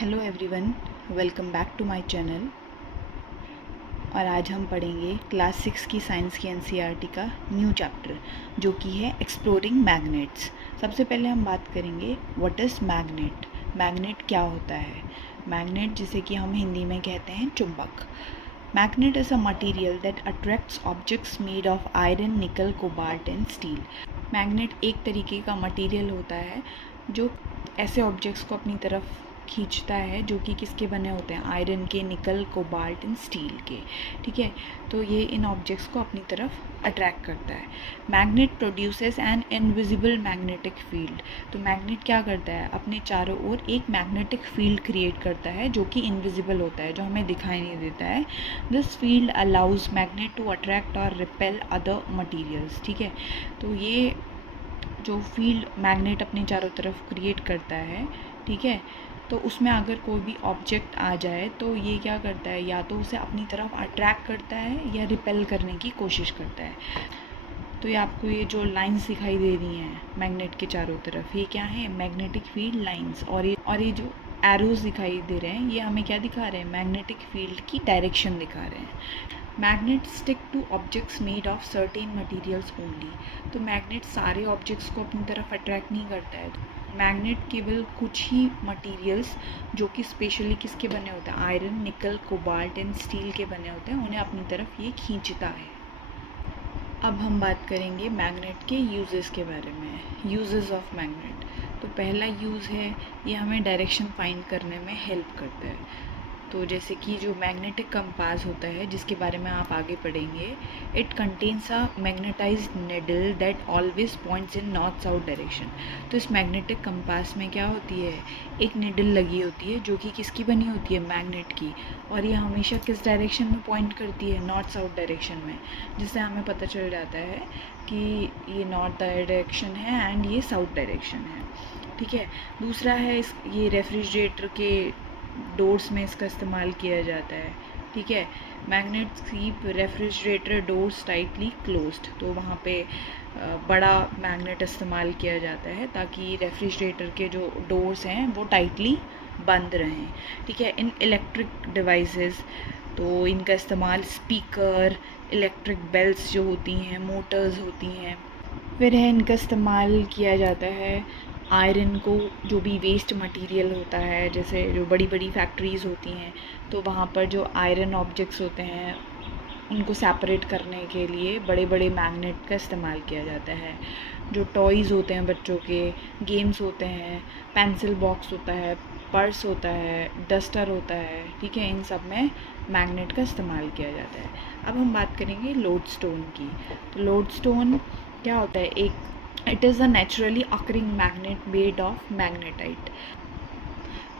Hello everyone, welcome back to my channel. और आज हम पढ़ेंगे क्लास 6 की साइंस की एनसीईआरटी का न्यू चैप्टर जो कि है एक्सप्लोरिंग मैग्नेट्स। सबसे पहले हम बात करेंगे व्हाट इज़ मैग्नेट। मैग्नेट क्या होता है? मैग्नेट, जिसे कि हम हिंदी में कहते हैं चुंबक। Magnet is a material that attracts objects made of iron, निकल, कोबाल्ट एंड स्टील। मैग्नेट एक तरीके का मटेरियल होता है जो ऐसे ऑब्जेक्ट्स को अपनी तरफ खींचता है जो कि किसके बने होते हैं? आयरन के, निकल, कोबाल्ट एंड स्टील के। ठीक है, तो ये इन ऑब्जेक्ट्स को अपनी तरफ अट्रैक्ट करता है। Magnet produces an invisible magnetic field. तो मैग्नेट क्या करता है? अपने चारों ओर एक मैग्नेटिक फील्ड क्रिएट करता है जो कि इनविजिबल होता है, जो हमें दिखाई नहीं देता है। This field allows magnet to attract और रिपेल अदर मटीरियल्स। ठीक है, तो ये जो फील्ड मैग्नेट अपने चारों तरफ क्रिएट करता है, ठीक है, तो उसमें अगर कोई भी ऑब्जेक्ट आ जाए तो ये क्या करता है? या तो उसे अपनी तरफ अट्रैक्ट करता है या रिपेल करने की कोशिश करता है। तो ये आपको ये जो लाइंस दिखाई दे रही हैं मैग्नेट के चारों तरफ, ये क्या है? Magnetic field lines. और ये जो एरोज दिखाई दे रहे हैं, ये हमें क्या दिखा रहे हैं? मैग्नेटिक फील्ड की डायरेक्शन दिखा रहे हैं। Magnet stick two objects made of certain materials only. तो मैग्नेट सारे ऑब्जेक्ट्स को अपनी तरफ अट्रैक्ट नहीं करता है। मैग्नेट केवल कुछ ही मटेरियल्स जो कि स्पेशली किसके बने होते हैं? आयरन, निकल, कोबाल्ट एंड स्टील के बने होते हैं, उन्हें अपनी तरफ ये खींचता है। अब हम बात करेंगे मैग्नेट के यूजेस के बारे में। Uses of magnet. तो पहला यूज़ है, ये हमें डायरेक्शन फाइंड करने में हेल्प करता है। तो जैसे कि जो मैग्नेटिक कंपास होता है, जिसके बारे में आप आगे पढ़ेंगे, it contains a magnetised needle that always points in north south direction. तो इस मैग्नेटिक कंपास में क्या होती है? एक निडल लगी होती है जो कि किसकी बनी होती है? मैग्नेट की। और ये हमेशा किस डायरेक्शन में पॉइंट करती है? नॉर्थ साउथ डायरेक्शन में, जिससे हमें पता चल जाता है कि ये नॉर्थ डायरेक्शन है एंड ये साउथ डायरेक्शन है। ठीक है, दूसरा है ये रेफ्रिजरेटर के डोर्स में इसका इस्तेमाल किया जाता है। ठीक है, magnets keep refrigerator doors tightly closed. तो वहाँ पे बड़ा मैग्नेट इस्तेमाल किया जाता है ताकि रेफ्रिजरेटर के जो डोर्स हैं वो टाइटली बंद रहें। ठीक है, इन इलेक्ट्रिक डिवाइसेस, तो इनका इस्तेमाल स्पीकर, इलेक्ट्रिक बेल्स जो होती हैं, मोटर्स होती हैं। फिर है इनका इस्तेमाल किया जाता है आयरन को, जो भी वेस्ट मटेरियल होता है, जैसे जो बड़ी बड़ी फैक्ट्रीज़ होती हैं, तो वहाँ पर जो आयरन ऑब्जेक्ट्स होते हैं उनको सेपरेट करने के लिए बड़े बड़े मैग्नेट का इस्तेमाल किया जाता है। जो टॉयज़ होते हैं बच्चों के, गेम्स होते हैं, पेंसिल बॉक्स होता है, पर्स होता है, डस्टर होता है, ठीक है, इन सब में मैग्नेट का इस्तेमाल किया जाता है। अब हम बात करेंगे लोडस्टोन की। तो लोडस्टोन क्या होता है? It is a naturally occurring magnet made of magnetite.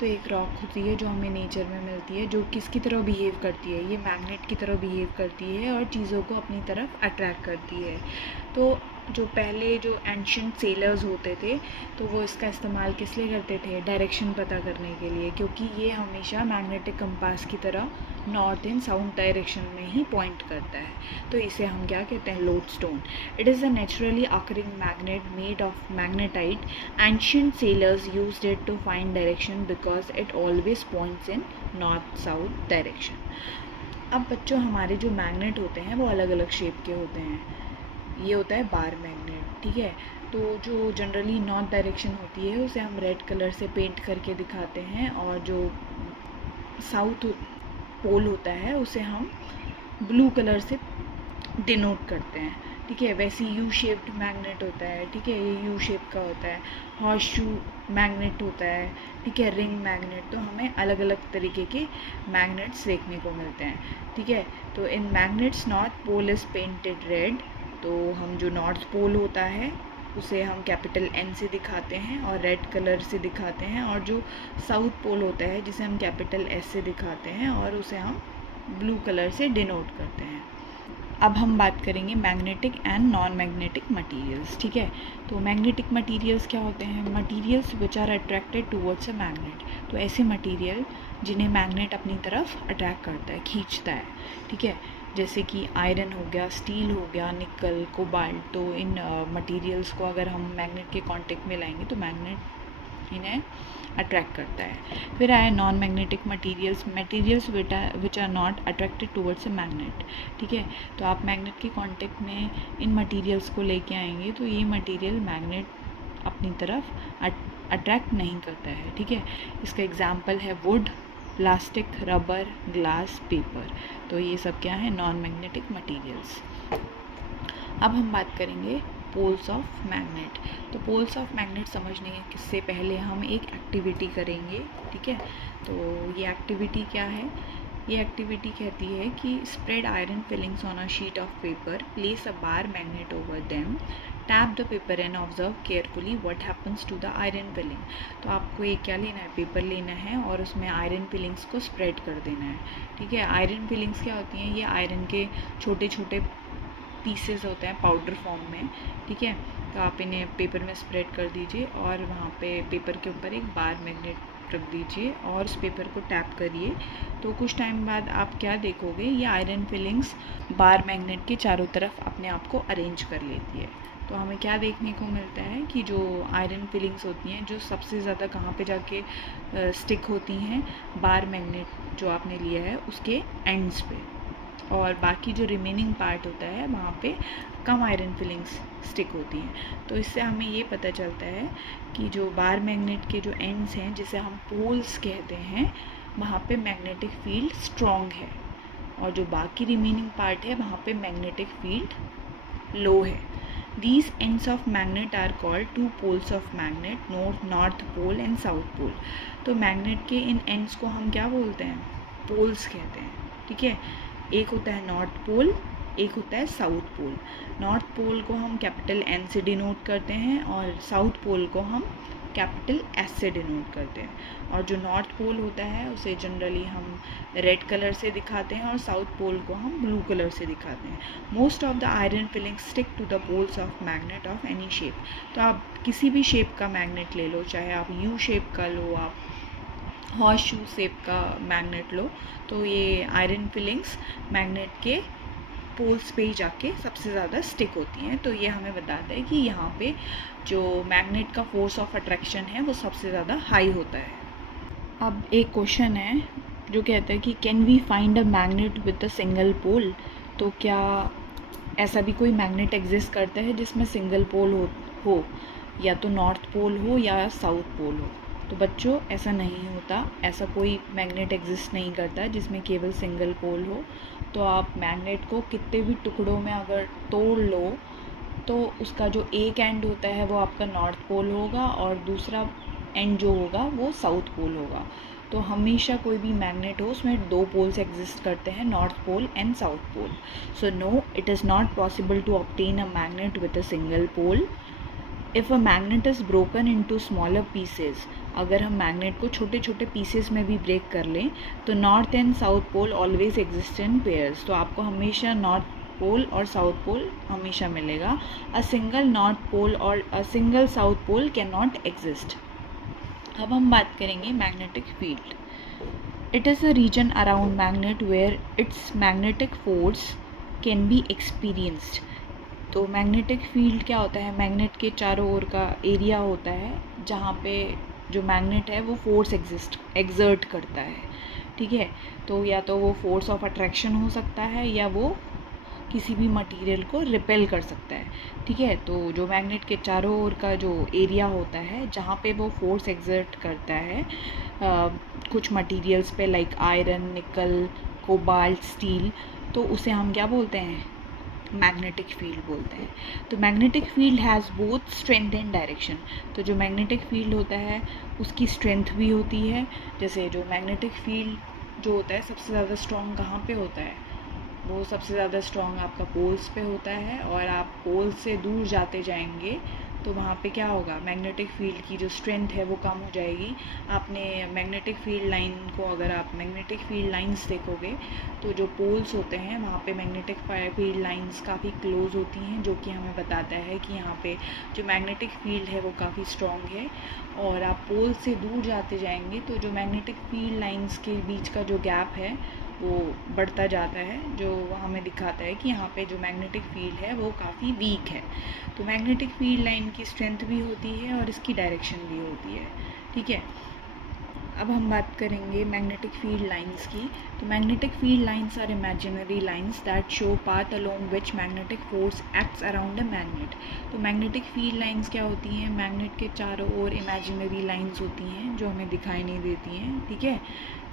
तो एक रॉक होती है जो हमें नेचर में मिलती है, जो किसकी तरह बिहेव करती है? ये मैग्नेट की तरह बिहेव करती है और चीज़ों को अपनी तरफ अट्रैक्ट करती है। तो जो पहले जो एंशिएंट सेलर्स होते थे, तो वो इसका इस्तेमाल किस लिए करते थे? डायरेक्शन पता करने के लिए, क्योंकि ये हमेशा मैग्नेटिक कंपास की तरह नॉर्थ एंड साउथ डायरेक्शन में ही पॉइंट करता है। तो इसे हम क्या कहते हैं? Lodestone. It is a naturally occurring magnet made of magnetite. Ancient sailors used it to find direction because it always points in north south direction. अब बच्चों, हमारे जो मैग्नेट होते हैं वो अलग अलग शेप के होते हैं। ये होता है बार मैग्नेट। ठीक है, तो जो जनरली नॉर्थ डायरेक्शन होती है उसे हम रेड कलर से पेंट करके दिखाते हैं, और जो साउथ पोल होता है उसे हम ब्लू कलर से डिनोट करते हैं। ठीक है, वैसे यू शेप्ड मैग्नेट होता है। ठीक है, ये यू शेप का होता है। हॉर्स शू मैग्नेट होता है। ठीक है, रिंग मैग्नेट। तो हमें अलग अलग तरीके के मैग्नेट्स देखने को मिलते हैं। ठीक है, तो इन magnets north pole is painted red. तो हम जो नॉर्थ पोल होता है उसे हम कैपिटल N से दिखाते हैं और रेड कलर से दिखाते हैं, और जो साउथ पोल होता है जिसे हम कैपिटल S से दिखाते हैं और उसे हम ब्लू कलर से डिनोट करते हैं। अब हम बात करेंगे magnetic and non magnetic materials. ठीक है, तो मैग्नेटिक मटीरियल्स क्या होते हैं? Materials which are attracted towards a magnet. तो ऐसे मटीरियल जिन्हें मैग्नेट अपनी तरफ अट्रैक्ट करता है, खींचता है। ठीक है, जैसे कि आयरन हो गया, स्टील हो गया, निकल, कोबाल्ट। तो इन मटीरियल्स को अगर हम मैग्नेट के कांटेक्ट में लाएंगे तो मैग्नेट इन्हें अट्रैक्ट करता है। फिर आया non magnetic materials, materials which are not attracted towards a magnet. ठीक है, तो आप मैग्नेट के कॉन्टेक्ट में इन मटीरियल्स को लेके आएंगे तो ये मटीरियल मैग्नेट अपनी तरफ अट्रैक्ट नहीं करता है। ठीक है, इसका एग्जाम्पल है would, plastic, rubber, glass, paper. तो ये सब क्या है, नॉन मैग्नेटिक मटीरियल्स। अब हम बात करेंगे पोल्स ऑफ मैग्नेट। तो पोल्स ऑफ मैग्नेट समझने से पहले हम एक एक्टिविटी करेंगे। ठीक है, तो ये एक्टिविटी क्या है, ये एक्टिविटी कहती है कि spread iron filings on a sheet of paper, place a bar magnet over them, tap the paper and observe carefully what happens to the iron filing. तो आपको एक क्या लेना है, पेपर लेना है और उसमें आयरन फिलिंग्स को स्प्रेड कर देना है। ठीक है, आयरन फिलिंग्स क्या होती हैं, ये आयरन के छोटे छोटे पीसेस होते हैं पाउडर फॉर्म में। ठीक है, तो आप इन्हें पेपर में स्प्रेड कर दीजिए और वहाँ पे पेपर के ऊपर एक बार मैग्नेट रख दीजिए और उस पेपर को टैप करिए। तो कुछ टाइम बाद आप क्या देखोगे, ये आयरन फिलिंग्स बार मैग्नेट के चारों तरफ अपने आप को अरेंज कर लेती है। तो हमें क्या देखने को मिलता है कि जो आयरन फिलिंग्स होती हैं जो सबसे ज़्यादा कहाँ पे जाके स्टिक होती हैं, बार मैग्नेट जो आपने लिया है उसके एंड्स पे, और बाकी जो रिमेनिंग पार्ट होता है वहाँ पे कम आयरन फिलिंग्स स्टिक होती हैं। तो इससे हमें ये पता चलता है कि जो बार मैग्नेट के जो एंड्स हैं, जिसे हम पोल्स कहते हैं, वहाँ पे मैग्नेटिक फील्ड स्ट्रॉन्ग है, और जो बाकी रिमेनिंग पार्ट है वहाँ पे मैग्नेटिक फील्ड लो है। These ends of magnet are called two poles of magnet, north pole and south pole। तो मैग्नेट के इन एंड्स को हम क्या बोलते हैं, पोल्स कहते हैं। ठीक है, एक होता है नॉर्थ पोल, एक होता है साउथ पोल। नॉर्थ पोल को हम कैपिटल एन से डिनोट करते हैं और साउथ पोल को हम कैपिटल एस से डिनोट करते हैं। और जो नॉर्थ पोल होता है उसे जनरली हम रेड कलर से दिखाते हैं और साउथ पोल को हम ब्लू कलर से दिखाते हैं। Most of the iron filings stick to the poles of magnet of any shape. तो आप किसी भी शेप का मैग्नेट ले लो, चाहे आप यू शेप का लो, आप हॉर्स शू शेप का मैग्नेट लो, तो ये आयरन फिलिंग्स मैग्नेट के पोल्स पे ही जाके सबसे ज़्यादा स्टिक होती हैं। तो ये हमें बताता है कि यहाँ पे जो मैग्नेट का फोर्स ऑफ अट्रैक्शन है वो सबसे ज़्यादा हाई होता है। अब एक क्वेश्चन है जो कहता है कि can we find a magnet with a single pole. तो क्या ऐसा भी कोई मैग्नेट एग्जिस्ट करता है जिसमें सिंगल पोल हो या तो नॉर्थ पोल हो या साउथ पोल हो। तो बच्चों ऐसा नहीं होता, ऐसा कोई मैग्नेट एग्जिस्ट नहीं करता जिसमें केवल सिंगल पोल हो। तो आप मैग्नेट को कितने भी टुकड़ों में अगर तोड़ लो तो उसका जो एक एंड होता है वो आपका नॉर्थ पोल होगा और दूसरा एंड जो होगा वो साउथ पोल होगा। तो हमेशा कोई भी मैग्नेट हो उसमें दो पोल्स एग्जिस्ट करते हैं, north pole and south pole. So no, it is not possible to obtain a magnet with a single pole. If a magnet is broken into smaller pieces, अगर हम मैग्नेट को छोटे छोटे पीसेस में भी break कर लें तो north and south pole always exist in pairs. तो आपको हमेशा नॉर्थ पोल और साउथ पोल हमेशा मिलेगा। अ सिंगल नॉर्थ पोल और a single south pole cannot exist. अब हम बात करेंगे magnetic field. It is a region around magnet where its magnetic force can be experienced. तो मैग्नेटिक फील्ड क्या होता है, मैग्नेट के चारों ओर का एरिया होता है जहाँ पे जो मैग्नेट है वो फोर्स एग्जर्ट करता है। ठीक है, तो या तो वो फोर्स ऑफ अट्रैक्शन हो सकता है या वो किसी भी मटेरियल को रिपेल कर सकता है। ठीक है, तो जो मैग्नेट के चारों ओर का जो एरिया होता है जहाँ पे वो फोर्स एग्जर्ट करता है कुछ मटेरियल्स पे, लाइक आयरन, निकल, कोबाल्ट, स्टील, तो उसे हम क्या बोलते हैं, मैग्नेटिक फील्ड बोलते हैं। तो magnetic field has both strength and direction. तो जो मैग्नेटिक फील्ड होता है उसकी स्ट्रेंथ भी होती है। जैसे जो मैग्नेटिक फील्ड जो होता है सबसे ज़्यादा स्ट्रॉन्ग कहाँ पे होता है, वो सबसे ज़्यादा स्ट्रॉन्ग आपका पोल्स पे होता है। और आप पोल्स से दूर जाते जाएंगे तो वहाँ पे क्या होगा, मैग्नेटिक फील्ड की जो स्ट्रेंथ है वो कम हो जाएगी। आपने मैग्नेटिक फील्ड लाइन को, अगर आप मैग्नेटिक फील्ड लाइंस देखोगे तो जो पोल्स होते हैं वहाँ पे मैग्नेटिक फील्ड लाइंस काफ़ी क्लोज होती हैं, जो कि हमें बताता है कि यहाँ पे जो मैग्नेटिक फील्ड है वो काफ़ी स्ट्रॉन्ग है। और आप पोल से दूर जाते जाएंगे तो जो मैग्नेटिक फील्ड लाइंस के बीच का जो गैप है वो बढ़ता जाता है, जो हमें दिखाता है कि यहाँ पे जो मैग्नेटिक फील्ड है वो काफ़ी वीक है। तो मैग्नेटिक फील्ड लाइन की स्ट्रेंथ भी होती है और इसकी डायरेक्शन भी होती है। ठीक है, अब हम बात करेंगे मैग्नेटिक फील्ड लाइंस की। तो magnetic field lines are imaginary lines that show path along which magnetic force acts around a magnet. तो मैग्नेटिक फील्ड लाइंस क्या होती हैं? मैग्नेट के चारों ओर इमेजिनरी लाइंस होती हैं जो हमें दिखाई नहीं देती हैं, ठीक है।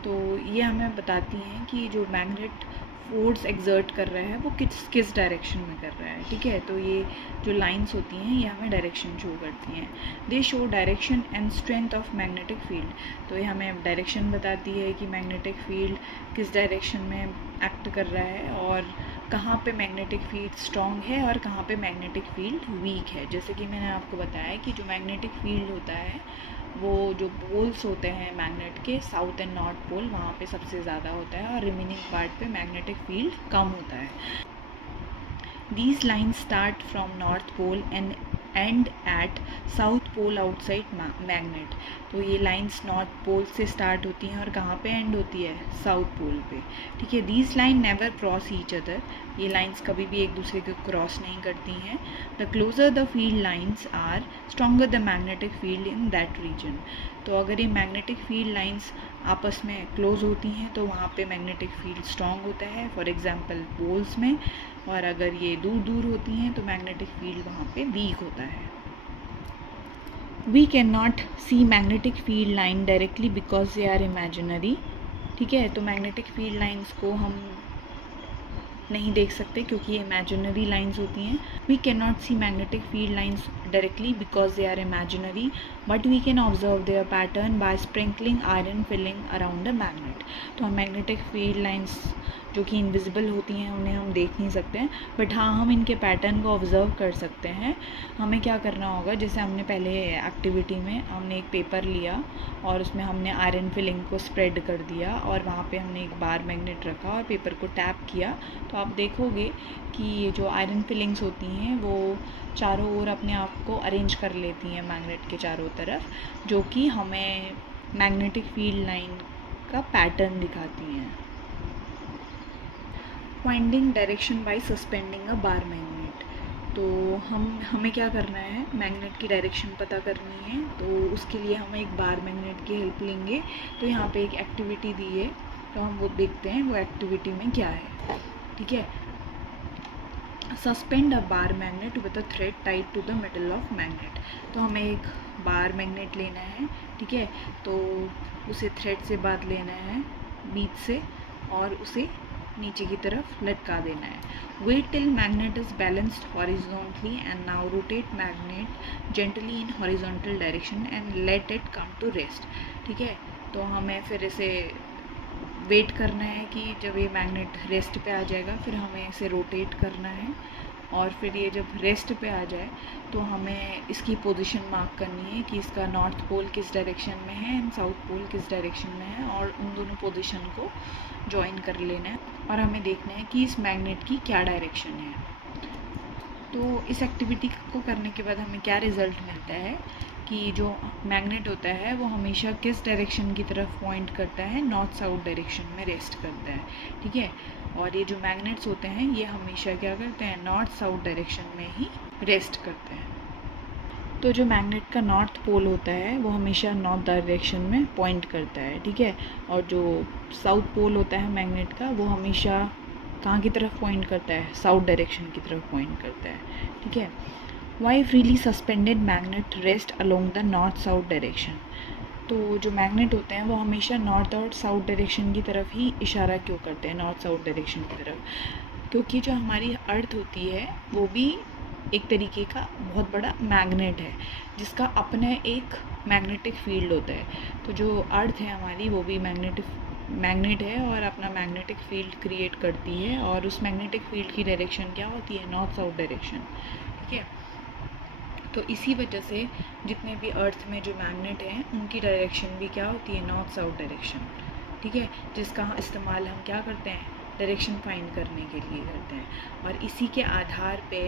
तो ये हमें बताती हैं कि जो मैग्नेट फोर्स एक्सर्ट कर रहा है वो किस डायरेक्शन में कर रहा है, ठीक है। तो ये जो लाइंस होती हैं ये हमें डायरेक्शन शो करती हैं। दे show direction and strength of magnetic field. तो ये हमें डायरेक्शन बताती है कि मैग्नेटिक फील्ड किस डायरेक्शन में एक्ट कर रहा है और कहाँ पे मैग्नेटिक फील्ड स्ट्रॉन्ग है और कहाँ पे मैग्नेटिक फील्ड वीक है। जैसे कि मैंने आपको बताया कि जो मैग्नेटिक फील्ड होता है वो जो पोल्स होते हैं मैग्नेट के, साउथ एंड नॉर्थ पोल, वहाँ पे सबसे ज़्यादा होता है और रिमेनिंग पार्ट पे मैग्नेटिक फील्ड कम होता है। These lines start from North Pole and end at South Pole outside magnet। तो ये लाइंस नॉर्थ पोल से स्टार्ट होती हैं और कहाँ पे एंड होती है? साउथ पोल पे, ठीक है। These line never cross each other. ये लाइंस कभी भी एक दूसरे को क्रॉस नहीं करती हैं। The closer the field lines are stronger the magnetic field in that region. तो अगर ये मैग्नेटिक फील्ड लाइंस आपस में क्लोज होती हैं तो वहाँ पे मैग्नेटिक फील्ड स्ट्रॉन्ग होता है, फॉर एग्जांपल पोल्स में। और अगर ये दूर दूर होती हैं तो मैग्नेटिक फील्ड वहाँ पे वीक होता है। We cannot see magnetic field line directly because they are imaginary, ठीक है। तो मैग्नेटिक फील्ड लाइंस को हम नहीं देख सकते क्योंकि ये इमेजिनरी लाइंस होती हैं। We cannot see magnetic field lines directly because they are imaginary, but we can observe their pattern by sprinkling iron filing around a magnet. तो हम मैग्नेटिक फील्ड लाइंस जो कि इनविजिबल होती हैं उन्हें हम देख नहीं सकते हैं, बट हाँ हम इनके पैटर्न को ऑब्ज़र्व कर सकते हैं। हमें क्या करना होगा, जैसे हमने पहले एक्टिविटी में हमने एक पेपर लिया और उसमें हमने आयरन फिलिंग को स्प्रेड कर दिया और वहाँ पे हमने एक बार मैग्नेट रखा और पेपर को टैप किया, तो आप देखोगे कि ये जो आयरन फिलिंग्स होती हैं वो चारों ओर अपने आप को अरेंज कर लेती हैं मैग्नेट के चारों तरफ, जो कि हमें मैग्नेटिक फील्ड लाइन का पैटर्न दिखाती हैं। Finding direction by suspending a bar magnet. तो हमें क्या करना है, मैग्नेट की डायरेक्शन पता करनी है। तो उसके लिए हम एक बार मैग्नेट की हेल्प लेंगे। तो यहाँ पे एक एक्टिविटी दी है तो हम वो देखते हैं वो एक्टिविटी में क्या है, ठीक है। Suspend a bar magnet with a thread tied to the middle of magnet. तो हमें एक बार मैग्नेट लेना है, ठीक है। तो उसे थ्रेड से बांध लेना है बीच से और उसे नीचे की तरफ लटका देना है। Wait till magnet is balanced horizontally and now rotate magnet gently in horizontal direction and let it come to rest, ठीक है। तो हमें फिर इसे वेट करना है कि जब ये मैग्नेट रेस्ट पे आ जाएगा फिर हमें इसे रोटेट करना है और फिर ये जब रेस्ट पे आ जाए तो हमें इसकी पोजीशन मार्क करनी है कि इसका नॉर्थ पोल किस डायरेक्शन में है एंड साउथ पोल किस डायरेक्शन में है और उन दोनों पोजीशन को ज्वाइन कर लेना है और हमें देखना है कि इस मैग्नेट की क्या डायरेक्शन है। तो इस एक्टिविटी को करने के बाद हमें क्या रिज़ल्ट मिलता है कि जो मैग्नेट होता है वो हमेशा किस डायरेक्शन की तरफ पॉइंट करता है, नॉर्थ साउथ डायरेक्शन में रेस्ट करता है, ठीक है। और ये जो मैग्नेट्स होते हैं ये हमेशा क्या करते हैं, नॉर्थ साउथ डायरेक्शन में ही रेस्ट करते हैं। तो जो मैग्नेट का नॉर्थ पोल होता है वो हमेशा नॉर्थ डायरेक्शन में पॉइंट करता है, ठीक है। और जो साउथ पोल होता है मैग्नेट का वो हमेशा कहाँ की तरफ पॉइंट करता है, साउथ डायरेक्शन की तरफ पॉइंट करता है, ठीक है। Why freely suspended magnet rest along the north south direction. तो जो मैग्नेट होते हैं वो हमेशा नॉर्थ और साउथ डायरेक्शन की तरफ ही इशारा क्यों करते हैं, नॉर्थ साउथ डायरेक्शन की तरफ? क्योंकि जो हमारी अर्थ होती है वो भी एक तरीके का बहुत बड़ा मैग्नेट है जिसका अपना एक मैग्नेटिक फील्ड होता है। तो जो अर्थ है हमारी वो भी मैग्नेट है और अपना मैग्नेटिक फील्ड क्रिएट करती है और उस मैग्नेटिक फील्ड की डायरेक्शन क्या होती है, नॉर्थ साउथ डायरेक्शन, ठीक है। तो इसी वजह से जितने भी अर्थ में जो मैग्नेट हैं उनकी डायरेक्शन भी क्या होती है, नॉर्थ साउथ डायरेक्शन, ठीक है। जिसका इस्तेमाल हम क्या करते हैं, डायरेक्शन फाइंड करने के लिए करते हैं। और इसी के आधार पे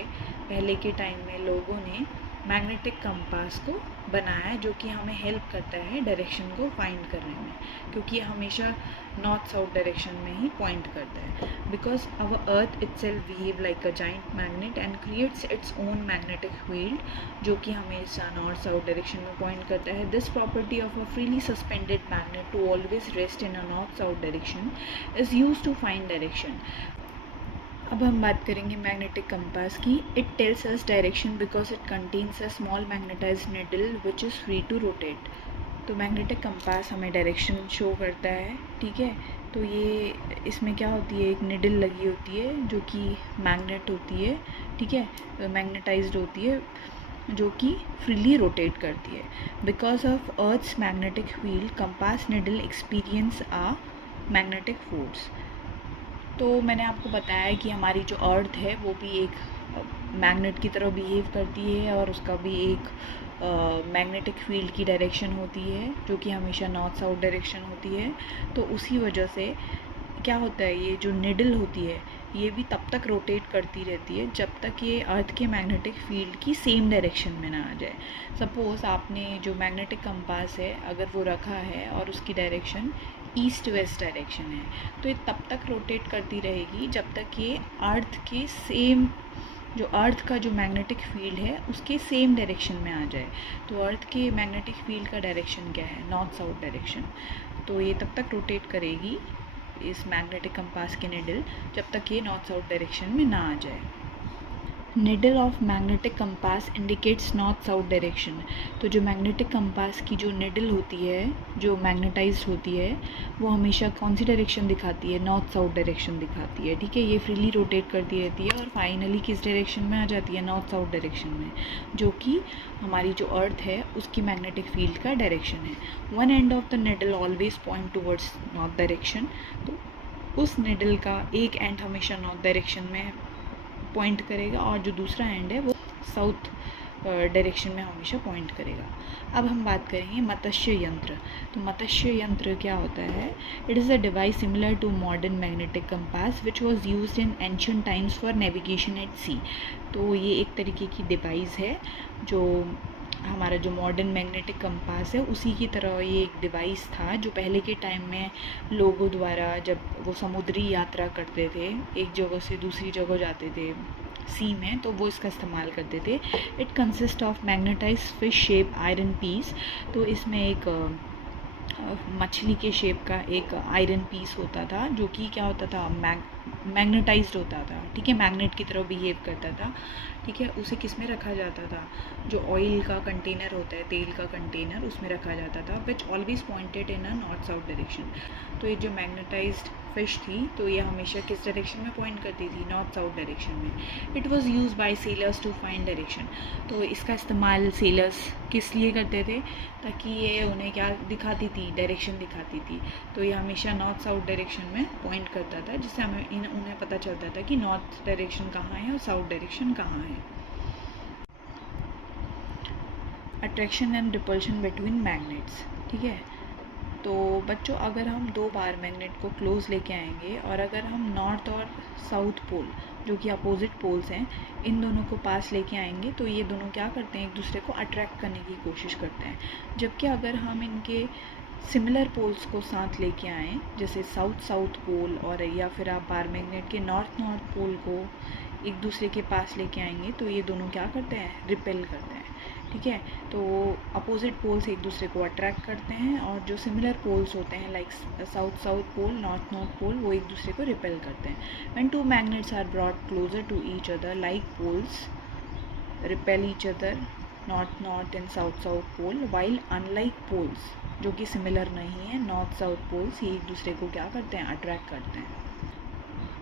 पहले के टाइम में लोगों ने मैग्नेटिक कंपास को बनाया है, जो कि हमें हेल्प करता है डायरेक्शन को फाइंड करने में, क्योंकि ये हमेशा नॉर्थ साउथ डायरेक्शन में ही पॉइंट करता है। Because our earth itself behave like a giant magnet and creates its own magnetic field, जो कि हमेशा नॉर्थ साउथ डायरेक्शन में पॉइंट करता है। This property of a freely suspended magnet to always rest in a north south direction is use to find direction. अब हम बात करेंगे मैग्नेटिक कंपास की। It tells us direction because it contains a small magnetised needle which is free to rotate. तो magnetic compass हमें direction show करता है, ठीक है। तो ये इसमें क्या होती है, एक निडल लगी होती है जो कि मैग्नेट होती है, ठीक है, मैग्नेटाइज्ड होती है, जो कि फ्रीली रोटेट करती है। Because of earth's magnetic field compass needle experience a magnetic force. तो मैंने आपको बताया कि हमारी जो अर्थ है वो भी एक मैग्नेट की तरह बिहेव करती है, और उसका भी एक मैग्नेटिक फील्ड की डायरेक्शन होती है जो कि हमेशा नॉर्थ साउथ डायरेक्शन होती है। तो उसी वजह से क्या होता है, ये जो निडल होती है ये भी तब तक रोटेट करती रहती है जब तक ये अर्थ के मैग्नेटिक फील्ड की सेम डायरेक्शन में ना आ जाए। सपोज़ आपने जो मैग्नेटिक कंपास है अगर वो रखा है और उसकी डायरेक्शन ईस्ट वेस्ट डायरेक्शन है, तो ये तब तक रोटेट करती रहेगी जब तक ये अर्थ के सेम, जो अर्थ का जो मैग्नेटिक फील्ड है उसके सेम डायरेक्शन में आ जाए। तो अर्थ के मैग्नेटिक फील्ड का डायरेक्शन क्या है, नॉर्थ साउथ डायरेक्शन। तो ये तब तक रोटेट करेगी इस मैग्नेटिक कंपास के निडल जब तक ये नॉर्थ साउथ डायरेक्शन में ना आ जाए। Needle of magnetic compass indicates north south direction. तो जो मैग्नेटिक कंपास की जो निडल होती है, जो मैग्नेटाइज्ड होती है, वो हमेशा कौन सी डायरेक्शन दिखाती है, नॉर्थ साउथ डायरेक्शन दिखाती है, ठीक है। ये फ्रीली रोटेट करती रहती है और फाइनली किस डायरेक्शन में आ जाती है, नॉर्थ साउथ डायरेक्शन में, जो कि हमारी जो अर्थ है उसकी मैग्नेटिक फील्ड का डायरेक्शन है। One end of the needle always point towards north direction. तो उस निडल का एक एंड हमेशा नॉर्थ डायरेक्शन में पॉइंट करेगा और जो दूसरा एंड है वो साउथ डायरेक्शन में हमेशा पॉइंट करेगा। अब हम बात करेंगे मत्स्य यंत्र। तो मत्स्य यंत्र क्या होता है, it is a device similar to modern magnetic compass which was used in ancient times for navigation at sea. तो ये एक तरीके की डिवाइस है जो हमारा जो मॉडर्न मैग्नेटिक कंपास है उसी की तरह ये एक डिवाइस था, जो पहले के टाइम में लोगों द्वारा जब वो समुद्री यात्रा करते थे, एक जगह से दूसरी जगह जाते थे सी में, तो वो इसका इस्तेमाल करते थे। It consist of magnetised fish shape iron piece. तो इसमें एक मछली के शेप का एक आयरन पीस होता था जो कि क्या होता था, मैग्नेटाइज्ड होता था, ठीक है, मैग्नेट की तरह बिहेव करता था, ठीक है। उसे किस में रखा जाता था, जो ऑयल का कंटेनर होता है, तेल का कंटेनर, उसमें रखा जाता था, which always pointed in a north south direction. तो ये जो मैग्नेटाइज्ड फिश थी तो ये हमेशा किस डायरेक्शन में पॉइंट करती थी, नॉर्थ साउथ डायरेक्शन में। It was use by sailors to find direction. तो इसका इस्तेमाल सेलर्स किस लिए करते थे, ताकि ये उन्हें क्या दिखाती थी, डायरेक्शन दिखाती थी। तो ये हमेशा नॉर्थ साउथ डायरेक्शन में पॉइंट करता था, जिससे हमें उन्हें पता चलता था कि नॉर्थ डायरेक्शन कहाँ है और साउथ डायरेक्शन कहाँ है। Attraction and repulsion between magnets, ठीक है। तो बच्चों, अगर हम दो बार मैग्नेट को क्लोज लेके आएंगे और अगर हम नॉर्थ और साउथ पोल, जो कि अपोजिट पोल्स हैं, इन दोनों को पास लेके आएंगे तो ये दोनों क्या करते हैं, एक दूसरे को अट्रैक्ट करने की कोशिश करते हैं। जबकि अगर हम इनके सिमिलर पोल्स को साथ लेके आएँ, जैसे साउथ साउथ पोल, और या फिर आप बार मैग्नेट के नॉर्थ नॉर्थ पोल को एक दूसरे के पास लेके आएंगे, तो ये दोनों क्या करते हैं, रिपेल करते हैं, ठीक है। तो अपोजिट पोल्स एक दूसरे को अट्रैक्ट करते हैं, और जो सिमिलर पोल्स होते हैं like south south pole, north north pole, वो एक दूसरे को रिपेल करते हैं। When two magnets are brought closer to each other, like poles repel each other, north north and south south pole, while unlike poles जो कि similar नहीं है, नॉर्थ साउथ पोल्स, ये एक दूसरे को क्या करते हैं, अट्रैक्ट करते हैं।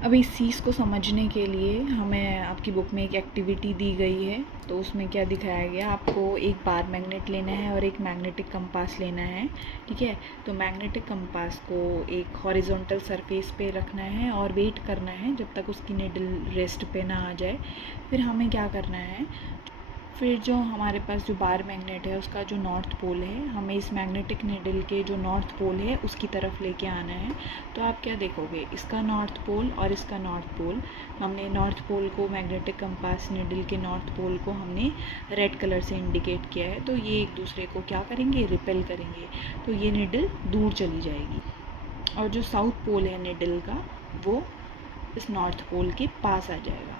अब इस चीज़ को समझने के लिए हमें आपकी बुक में एक एक्टिविटी दी गई है। तो उसमें क्या दिखाया गया, आपको एक बार मैग्नेट लेना है और एक मैग्नेटिक कंपास लेना है, ठीक है। तो मैग्नेटिक कंपास को एक हॉरिजॉन्टल सरफेस पे रखना है और वेट करना है जब तक उसकी निडल रेस्ट पे ना आ जाए। फिर हमें क्या करना है, फिर जो हमारे पास जो बार मैग्नेट है उसका जो नॉर्थ पोल है, हमें इस मैग्नेटिक निडल के जो नॉर्थ पोल है उसकी तरफ लेके आना है। तो आप क्या देखोगे, इसका नॉर्थ पोल और इसका नॉर्थ पोल, हमने नॉर्थ पोल को मैग्नेटिक कंपास निडल के नॉर्थ पोल को हमने रेड कलर से इंडिकेट किया है। तो ये एक दूसरे को क्या करेंगे, रिपेल करेंगे, तो ये निडल दूर चली जाएगी। और जो साउथ पोल है निडल का वो इस नॉर्थ पोल के पास आ जाएगा।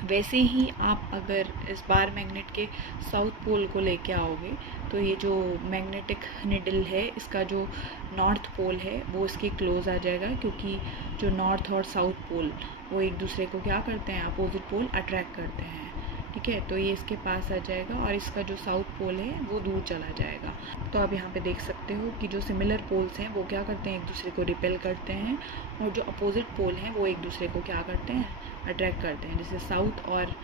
वैसे ही आप अगर इस बार मैग्नेट के साउथ पोल को लेके आओगे तो ये जो मैग्नेटिक निडल है इसका जो नॉर्थ पोल है वो इसके क्लोज आ जाएगा, क्योंकि जो नॉर्थ और साउथ पोल वो एक दूसरे को क्या करते हैं, अपोजिट पोल अट्रैक्ट करते हैं। ठीक है, तो ये इसके पास आ जाएगा और इसका जो साउथ पोल है वो दूर चला जाएगा। तो आप यहाँ पे देख सकते हो कि जो सिमिलर पोल्स हैं वो क्या करते हैं, एक दूसरे को रिपेल करते हैं, और जो अपोजिट पोल हैं वो एक दूसरे को क्या करते हैं, अट्रैक्ट करते हैं। जैसे साउथ और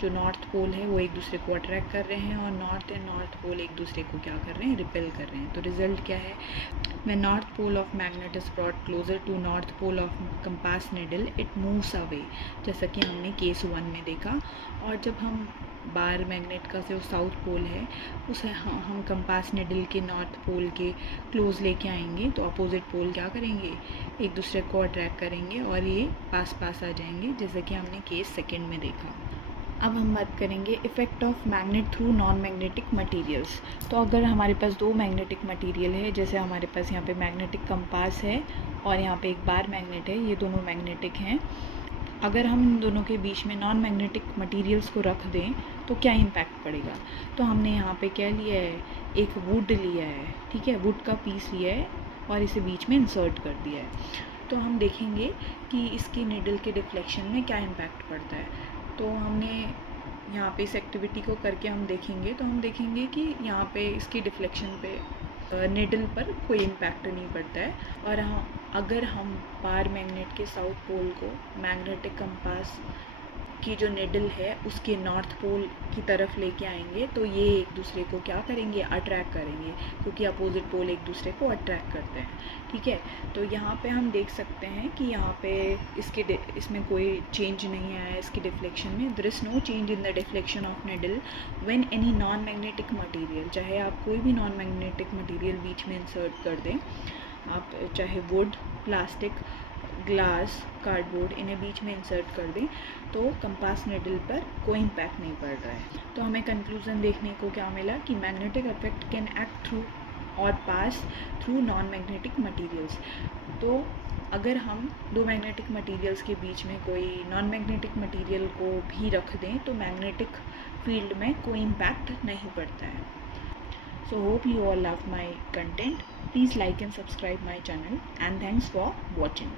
जो नॉर्थ पोल है वो एक दूसरे को अट्रैक्ट कर रहे हैं और नॉर्थ एंड नॉर्थ पोल एक दूसरे को क्या कर रहे हैं, रिपेल कर रहे हैं। तो रिजल्ट क्या है, when north pole of magnet is brought closer to north pole of compass needle it moves away, जैसा कि हमने केस 1 में देखा। और जब हम बार मैग्नेट का जो साउथ पोल है उसे हम कंपास निडल के नॉर्थ पोल के क्लोज लेके आएंगे तो अपोजिट पोल क्या करेंगे, एक दूसरे को अट्रैक्ट करेंगे और ये पास पास आ जाएंगे, जैसे कि हमने केस 2 में देखा। अब हम बात करेंगे effect of magnet through non magnetic materials. तो अगर हमारे पास 2 मैग्नेटिक मटेरियल है, जैसे हमारे पास यहाँ पे मैग्नेटिक कंपास है और यहाँ पे एक बार मैग्नेट है, ये दोनों मैग्नेटिक हैं, अगर हम इन दोनों के बीच में नॉन मैग्नेटिक मटेरियल्स को रख दें तो क्या इम्पैक्ट पड़ेगा। तो हमने यहाँ पे क्या लिया है, एक वुड लिया है, ठीक है, वुड का पीस लिया है और इसे बीच में इंसर्ट कर दिया है। तो हम देखेंगे कि इसकी निडल के डिफ्लेक्शन में क्या इम्पैक्ट पड़ता है। तो हमने यहाँ पे इस एक्टिविटी को करके हम देखेंगे, तो हम देखेंगे कि यहाँ पे इसकी डिफ्लेक्शन पे निडल पर कोई इम्पैक्ट नहीं पड़ता है। और अगर हम बार मैग्नेट के साउथ पोल को मैग्नेटिक कंपास की जो निडल है उसके नॉर्थ पोल की तरफ लेके आएंगे तो ये एक दूसरे को क्या करेंगे, अट्रैक्ट करेंगे, क्योंकि अपोजिट पोल एक दूसरे को अट्रैक्ट करते हैं। ठीक है, तो यहाँ पे हम देख सकते हैं कि यहाँ पे इसमें कोई चेंज नहीं आया है इसकी डिफ्लेक्शन में। There is no change in the deflection of needle when any non magnetic material, चाहे आप कोई भी नॉन मैग्नेटिक मटेरियल बीच में इंसर्ट कर दें, आप चाहे वुड, प्लास्टिक, ग्लास, कार्डबोर्ड, इन्हें बीच में इंसर्ट कर दें तो कंपास निडल पर कोई इम्पैक्ट नहीं पड़ रहा है। तो हमें कंक्लूजन देखने को क्या मिला कि magnetic effect can act through और pass through non magnetic materials. तो अगर हम 2 मैग्नेटिक मटेरियल्स के बीच में कोई नॉन मैग्नेटिक मटेरियल को भी रख दें तो मैग्नेटिक फील्ड में कोई इम्पैक्ट नहीं पड़ता है। So hope you all love my content. Please like and subscribe my channel and thanks for watching.